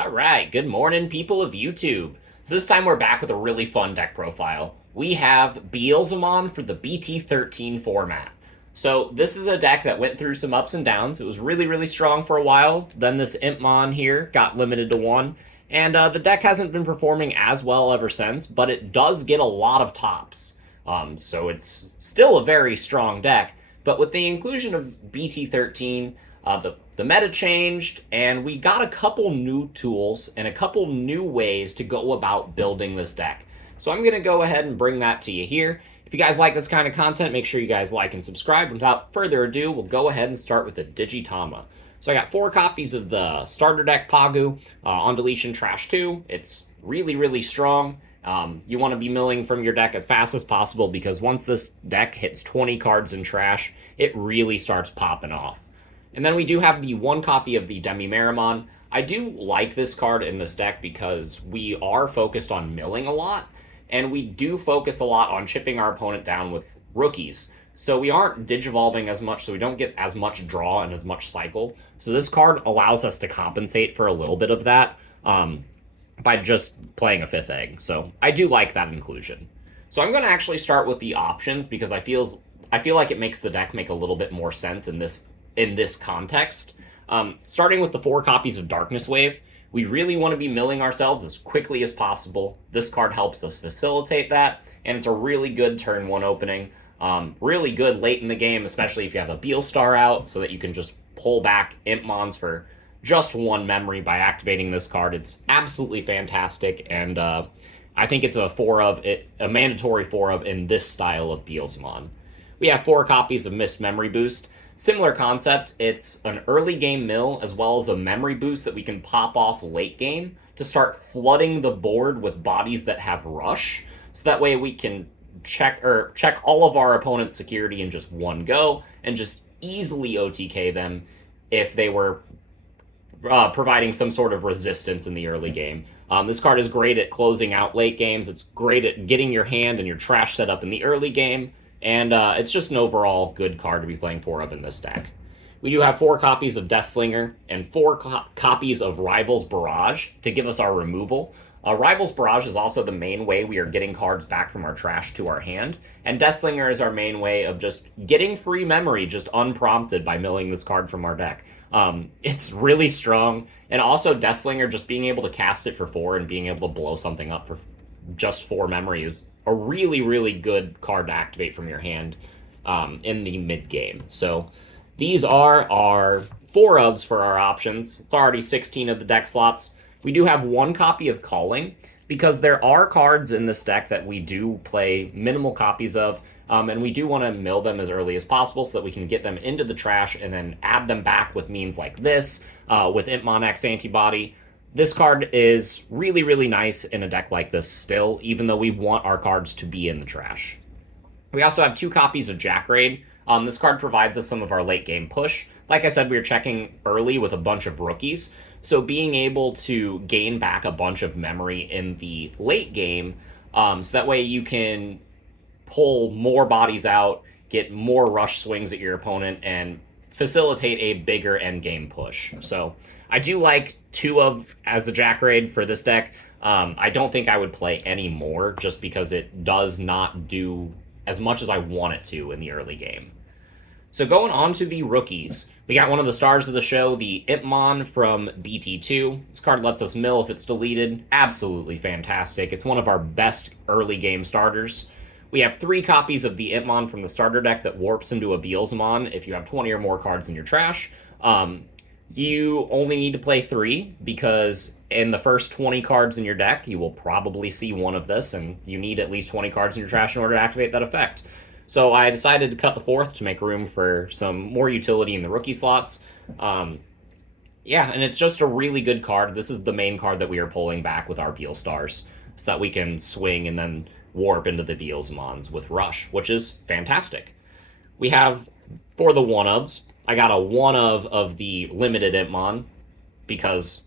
Alright, good morning, people of YouTube. So this time we're back with a really fun deck profile. We have Beelzemon for the BT13 format. So this is a deck that went through some ups and downs. It was really strong for a while. Then this Impmon here got limited to 1. And the deck hasn't been performing as well ever since, but it does get a lot of tops. So it's still a very strong deck. But with the inclusion of BT13, the meta changed, and we got a couple new tools and a couple new ways to go about building this deck. So I'm going to go ahead and bring that to you here. If you guys like this kind of content, make sure you guys like and subscribe. Without further ado, we'll go ahead and start with the Digitama. So I got 4 copies of the starter deck Pagu on deletion Trash 2. It's really strong. You want to be milling from your deck as fast as possible because once this deck hits 20 cards in trash, it really starts popping off. And then we do have the 1 copy of the Beelzemon. I do like this card in this deck because we are focused on milling a lot, and we do focus a lot on chipping our opponent down with rookies. So we aren't digivolving as much, so we don't get as much draw and as much cycle. So this card allows us to compensate for a little bit of that by just playing a 5th egg. So I do like that inclusion. So I'm going to actually start with the options because I feel like it makes the deck make a little bit more sense in this context. Starting with the 4 copies of Darkness Wave, we really want to be milling ourselves as quickly as possible. This card helps us facilitate that, and it's a really good turn 1 opening. Really good late in the game, especially if you have a Beelstar out, so that you can just pull back Impmons for just 1 memory by activating this card. It's absolutely fantastic, and I think it's a mandatory 4 of in this style of Beelzemon. We have 4 copies of Mist Memory Boost. Similar concept, it's an early game mill as well as a memory boost that we can pop off late game to start flooding the board with bodies that have rush. So that way we can check all of our opponent's security in just 1 go and just easily OTK them if they were providing some sort of resistance in the early game. This card is great at closing out late games. It's great at getting your hand and your trash set up in the early game. And it's just an overall good card to be playing 4 of in this deck. We do have 4 copies of Deathslinger and 4 copies of Rival's Barrage to give us our removal. Rival's Barrage is also the main way we are getting cards back from our trash to our hand, and Deathslinger is our main way of just getting free memory just unprompted by milling this card from our deck. It's really strong, and also Deathslinger, just being able to cast it for 4 and being able to blow something up for just 4 memory is a really good card to activate from your hand in the mid game. So these are our 4 ofs for our options. It's already 16 of the deck slots. We do have 1 copy of Calling because there are cards in this deck that we do play minimal copies of, and we do want to mill them as early as possible so that we can get them into the trash and then add them back with means like this, with Impmon X Antibody. This card is really nice in a deck like this still, even though we want our cards to be in the trash. We also have 2 copies of Jackraid. This card provides us some of our late game push. Like I said, we were checking early with a bunch of rookies, so being able to gain back a bunch of memory in the late game, so that way you can pull more bodies out, get more rush swings at your opponent, and facilitate a bigger end game push. So I do like 2 of as a Jackraid for this deck. I don't think I would play any more just because it does not do as much as I want it to in the early game. So going on to the rookies, we got one of the stars of the show, the Impmon from BT2. This card lets us mill if it's deleted. Absolutely fantastic. It's one of our best early game starters. We have 3 copies of the Impmon from the starter deck that warps into a Beelzemon if you have 20 or more cards in your trash. You only need to play 3 because in the first 20 cards in your deck, you will probably see one of this, and you need at least 20 cards in your trash in order to activate that effect. So I decided to cut the 4th to make room for some more utility in the rookie slots. Yeah, and it's just a really good card. This is the main card that we are pulling back with our Beelstars, so that we can swing and then warp into the Beelzemons with Rush, which is fantastic. We have, for the 1-ofs, I got a 1 of the limited Impmon because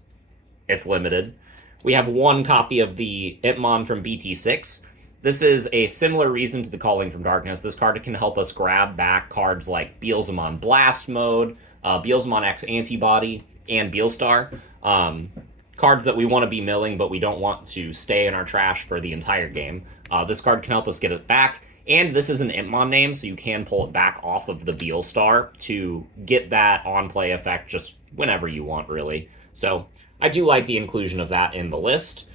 it's limited. We have 1 copy of the Impmon from BT6. This is a similar reason to the Calling from Darkness. This card can help us grab back cards like Beelzemon Blast Mode, Beelzemon X Antibody, and Beelstar. cards that we want to be milling, but we don't want to stay in our trash for the entire game. This card can help us get it back, and this is an Impmon name, so you can pull it back off of the Beelstar to get that on-play effect just whenever you want, really. So I do like the inclusion of that in the list.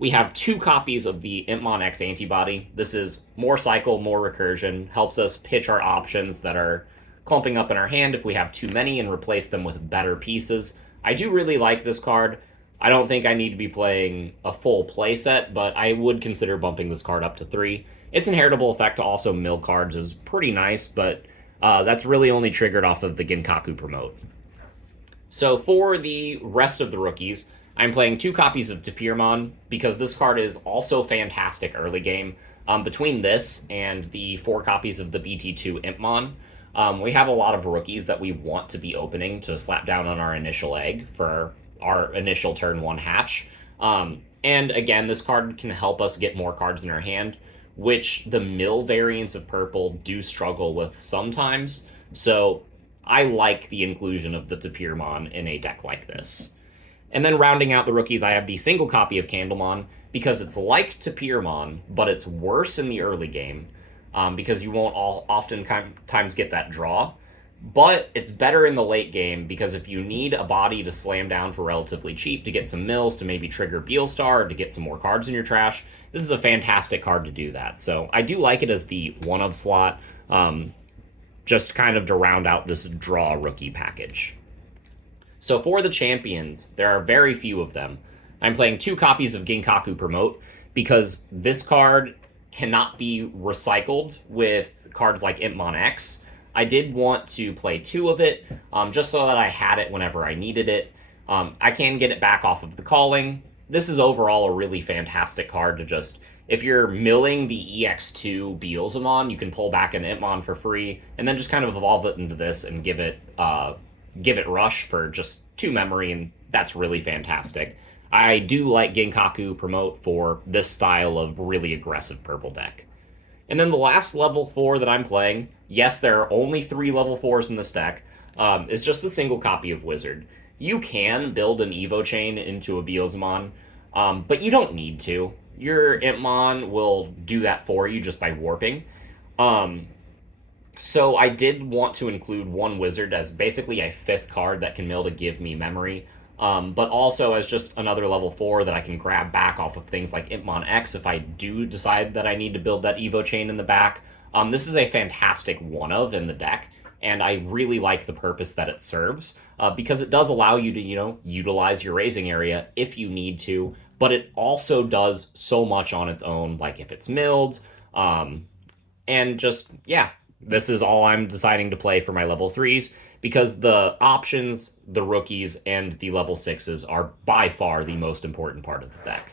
We have 2 copies of the Impmon X antibody. This is more cycle, more recursion, helps us pitch our options that are clumping up in our hand if we have too many and replace them with better pieces. I do really like this card. I don't think I need to be playing a full playset, but I would consider bumping this card up to 3. Its inheritable effect to also mill cards is pretty nice, but that's really only triggered off of the Ginkaku promote. So for the rest of the rookies, I'm playing 2 copies of Impmon because this card is also fantastic early game. Between this and the 4 copies of the BT2 Impmon, we have a lot of rookies that we want to be opening to slap down on our initial egg for our initial turn 1 hatch. And again, this card can help us get more cards in our hand, which the mill variants of purple do struggle with sometimes. So I like the inclusion of the Impmon in a deck like this. And then rounding out the rookies, I have the single copy of Candlemon because it's like Impmon, but it's worse in the early game because you won't oftentimes get that draw. But it's better in the late game because if you need a body to slam down for relatively cheap to get some mills, to maybe trigger Beelstar, or to get some more cards in your trash, this is a fantastic card to do that. So I do like it as the 1-of slot, just kind of to round out this draw rookie package. So for the champions, there are very few of them. I'm playing 2 copies of Ginkaku Promote because this card cannot be recycled with cards like Impmon X. I did want to play 2 of it, just so that I had it whenever I needed it. I can get it back off of the calling. This is overall a really fantastic card to just, if you're milling the EX2 Beelzemon, you can pull back an Impmon for free, and then just kind of evolve it into this and give it rush for just 2 memory, and that's really fantastic. I do like Ginkaku Promote for this style of really aggressive purple deck. And then the last level 4 that I'm playing, yes, there are only 3 level 4s in this deck, is just the single copy of Wizard. You can build an Evo chain into a Beelzemon, but you don't need to. Your Impmon will do that for you just by warping. So I did want to include 1 Wizard as basically a 5th card that can mill to give me memory, but also as just another level 4 that I can grab back off of things like Impmon X if I do decide that I need to build that Evo chain in the back. This is a fantastic 1-of in the deck, and I really like the purpose that it serves, because it does allow you to, utilize your raising area if you need to, but it also does so much on its own, like if it's milled, and just, yeah, this is all I'm deciding to play for my level 3s, because the options, the rookies, and the level 6s are by far the most important part of the deck.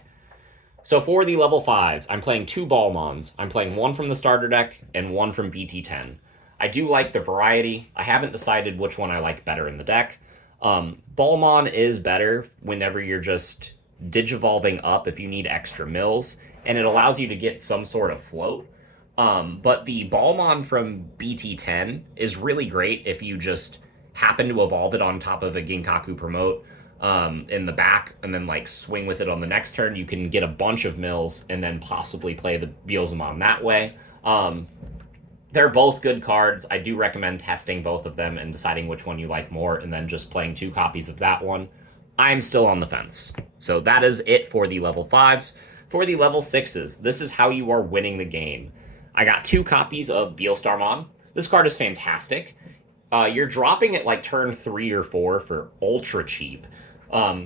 So for the level 5s, I'm playing 2 Ballmons. I'm playing 1 from the starter deck and 1 from BT10. I do like the variety. I haven't decided which one I like better in the deck. Ballmon is better whenever you're just digivolving up if you need extra mills, and it allows you to get some sort of float. But the Ballmon from BT10 is really great if you just happen to evolve it on top of a Ginkaku Promote in the back and then swing with it on the next turn. You can get a bunch of mills and then possibly play the Beelzemon that way. They're both good cards. I do recommend testing both of them and deciding which one you like more and then just playing 2 copies of that one. I'm still on the fence. So that is it for the level 5s. For the level 6s, this is how you are winning the game. I got 2 copies of Beelstarmon. This card is fantastic. You're dropping it turn 3 or 4 for ultra cheap.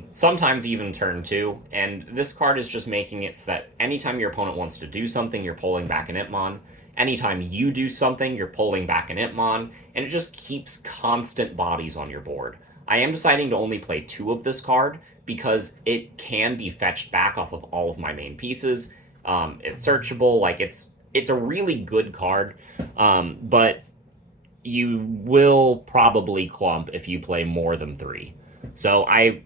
Sometimes even turn 2. And this card is just making it so that anytime your opponent wants to do something, you're pulling back an Impmon. Anytime you do something, you're pulling back an Impmon. And it just keeps constant bodies on your board. I am deciding to only play 2 of this card because it can be fetched back off of all of my main pieces. It's searchable. It's a really good card, but you will probably clump if you play more than 3. So I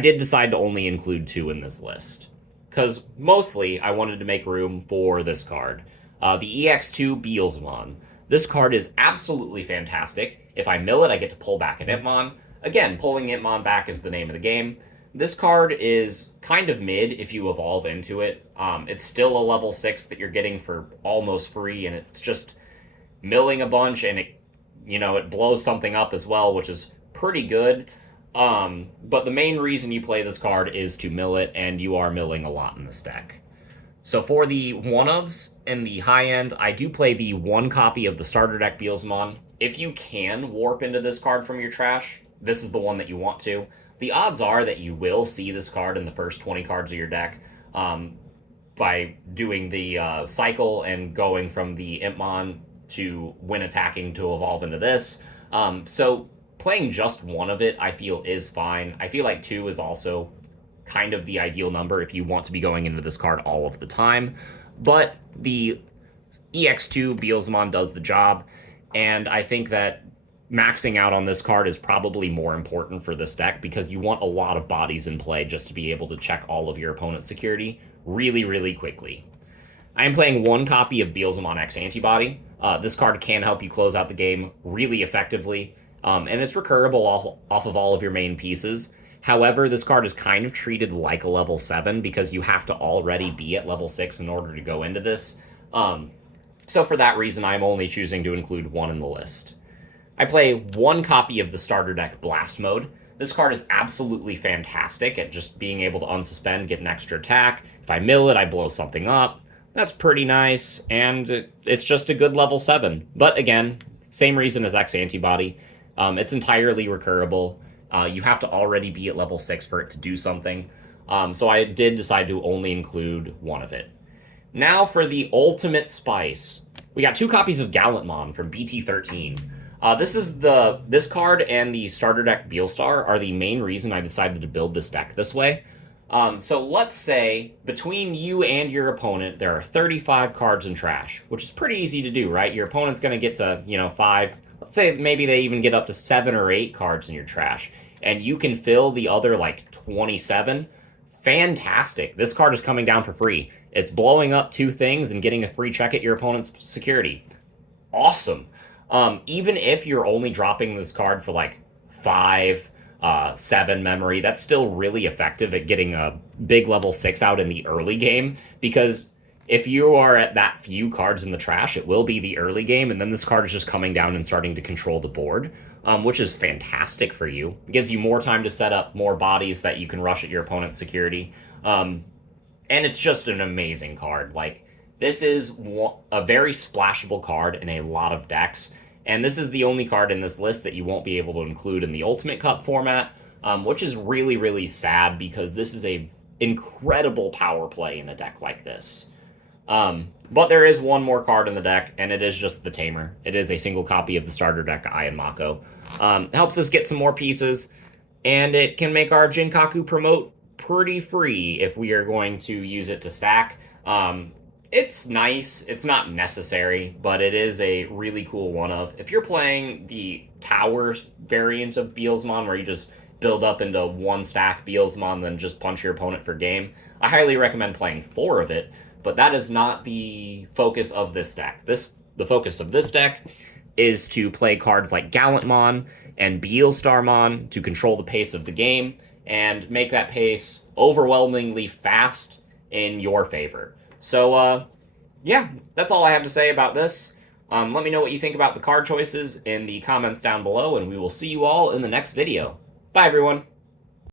did decide to only include 2 in this list, because mostly I wanted to make room for this card, the EX2 Beelzemon. This card is absolutely fantastic. If I mill it, I get to pull back an Impmon. Again, pulling Impmon back is the name of the game. this card is kind of mid if you evolve into it. It's still a level 6 that you're getting for almost free, and it's just milling a bunch, and it blows something up as well, which is pretty good. But the main reason you play this card is to mill it, and you are milling a lot in this deck. So for the one-ofs and the high end, I do play the one copy of the starter deck Beelzemon. If you can warp into this card from your trash, this is the one that you want to. The odds are that you will see this card in the first 20 cards of your deck by doing the cycle and going from the Impmon to when attacking to evolve into this. So playing just one of it, I feel, is fine. I feel like 2 is also kind of the ideal number if you want to be going into this card all of the time. But the EX2 Beelzemon does the job, and I think that maxing out on this card is probably more important for this deck because you want a lot of bodies in play just to be able to check all of your opponent's security really, really quickly. I am playing one copy of Beelzemon X Antibody. This card can help you close out the game really effectively, and it's recurable off of all of your main pieces. However, this card is kind of treated like a level 7 because you have to already be at level 6 in order to go into this. So for that reason, I'm only choosing to include one in the list. I play one copy of the starter deck Blast Mode. This card is absolutely fantastic at just being able to unsuspend, get an extra attack. If I mill it, I blow something up. That's pretty nice, and it's just a good level 7. But again, same reason as X Antibody. It's entirely recurable. You have to already be at level 6 for it to do something. So I did decide to only include one of it. Now for the ultimate spice. We got 2 copies of Gallantmon from BT13. This card and the starter deck Beelstar are the main reason I decided to build this deck this way. So let's say between you and your opponent, there are 35 cards in trash, which is pretty easy to do, right? Your opponent's going to get to, 5. Let's say maybe they even get up to 7 or 8 cards in your trash, and you can fill the other, 27. Fantastic. This card is coming down for free. It's blowing up 2 things and getting a free check at your opponent's security. Awesome. Even if you're only dropping this card for 5, 7 memory, that's still really effective at getting a big level 6 out in the early game, because if you are at that few cards in the trash, it will be the early game, and then this card is just coming down and starting to control the board, which is fantastic for you. It gives you more time to set up more bodies that you can rush at your opponent's security, and it's just an amazing card. This is a very splashable card in a lot of decks, and this is the only card in this list that you won't be able to include in the Ultimate Cup format, which is really, really sad because this is a incredible power play in a deck like this. But there is one more card in the deck, and it is just the Tamer. It is a single copy of the starter deck Ian Mako. Helps us get some more pieces, and it can make our Jinkaku promote pretty free if we are going to use it to stack. It's nice. It's not necessary, but it is a really cool one-of. If you're playing the tower variant of Beelzemon, where you just build up into 1 stack Beelzemon, then just punch your opponent for game, I highly recommend playing 4 of it, but that is not the focus of this deck. The focus of this deck is to play cards like Gallantmon and Beelstarmon to control the pace of the game and make that pace overwhelmingly fast in your favor. So, yeah, that's all I have to say about this. Let me know what you think about the card choices in the comments down below, and we will see you all in the next video. Bye, everyone.